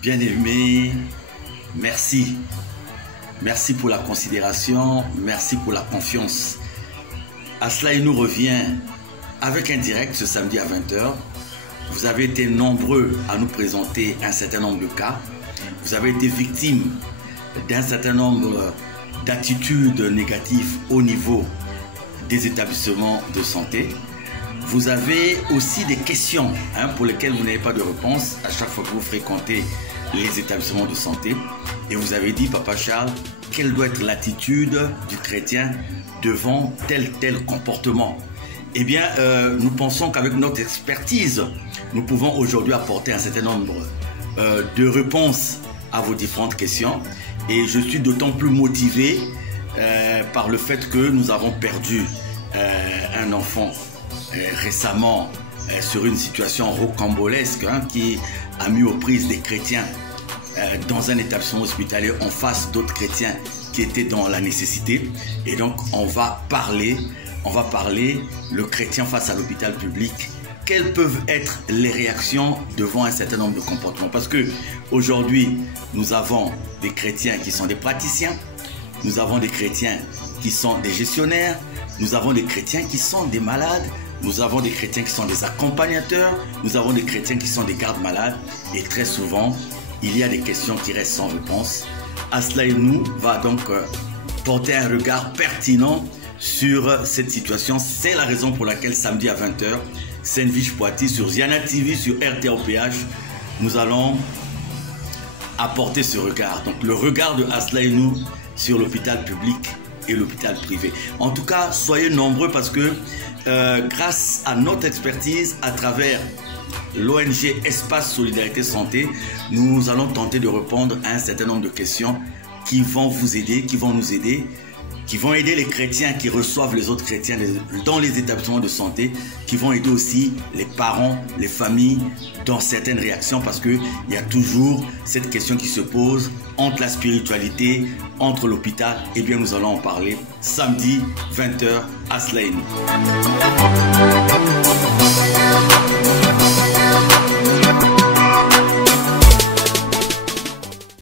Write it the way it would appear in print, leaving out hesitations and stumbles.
Bien-aimés, merci. Merci pour la considération, merci pour la confiance. Asselaynou revient avec un direct ce samedi à 20h. Vous avez été nombreux à nous présenter un certain nombre de cas. Vous avez été victime d'un certain nombre d'attitudes négatives au niveau des établissements de santé. Vous avez aussi des questions pour lesquelles vous n'avez pas de réponse à chaque fois que vous fréquentez les établissements de santé. Et vous avez dit, Papa Charles, quelle doit être l'attitude du chrétien devant tel comportement? Eh bien, nous pensons qu'avec notre expertise, nous pouvons aujourd'hui apporter un certain nombre de réponses à vos différentes questions. Et je suis d'autant plus motivé par le fait que nous avons perdu un enfant récemment sur une situation rocambolesque qui a mis aux prises des chrétiens dans un établissement hospitalier en face d'autres chrétiens qui étaient dans la nécessité. Et donc on va parler le chrétien face à l'hôpital public. Quelles peuvent être les réactions devant un certain nombre de comportements? Parce que aujourd'hui nous avons des chrétiens qui sont des praticiens, nous avons des chrétiens qui sont des gestionnaires, nous avons des chrétiens qui sont des malades, nous avons des chrétiens qui sont des accompagnateurs, nous avons des chrétiens qui sont des gardes-malades. Et très souvent, il y a des questions qui restent sans réponse. Asselaynou va donc porter un regard pertinent sur cette situation. C'est la raison pour laquelle samedi à 20h, Sainte-Vige Poitiers sur Ziana TV, sur RTOPH, nous allons apporter ce regard. Donc le regard de Asselaynou sur l'hôpital public et l'hôpital privé. En tout cas, soyez nombreux parce que grâce à notre expertise, à travers l'ONG Espace Solidarité Santé, nous allons tenter de répondre à un certain nombre de questions qui vont vous aider, qui vont nous aider, qui vont aider les chrétiens qui reçoivent les autres chrétiens dans les établissements de santé, qui vont aider aussi les parents, les familles dans certaines réactions, parce qu'il y a toujours cette question qui se pose entre la spiritualité, entre l'hôpital. Et bien nous allons en parler samedi 20h à Asselaynou.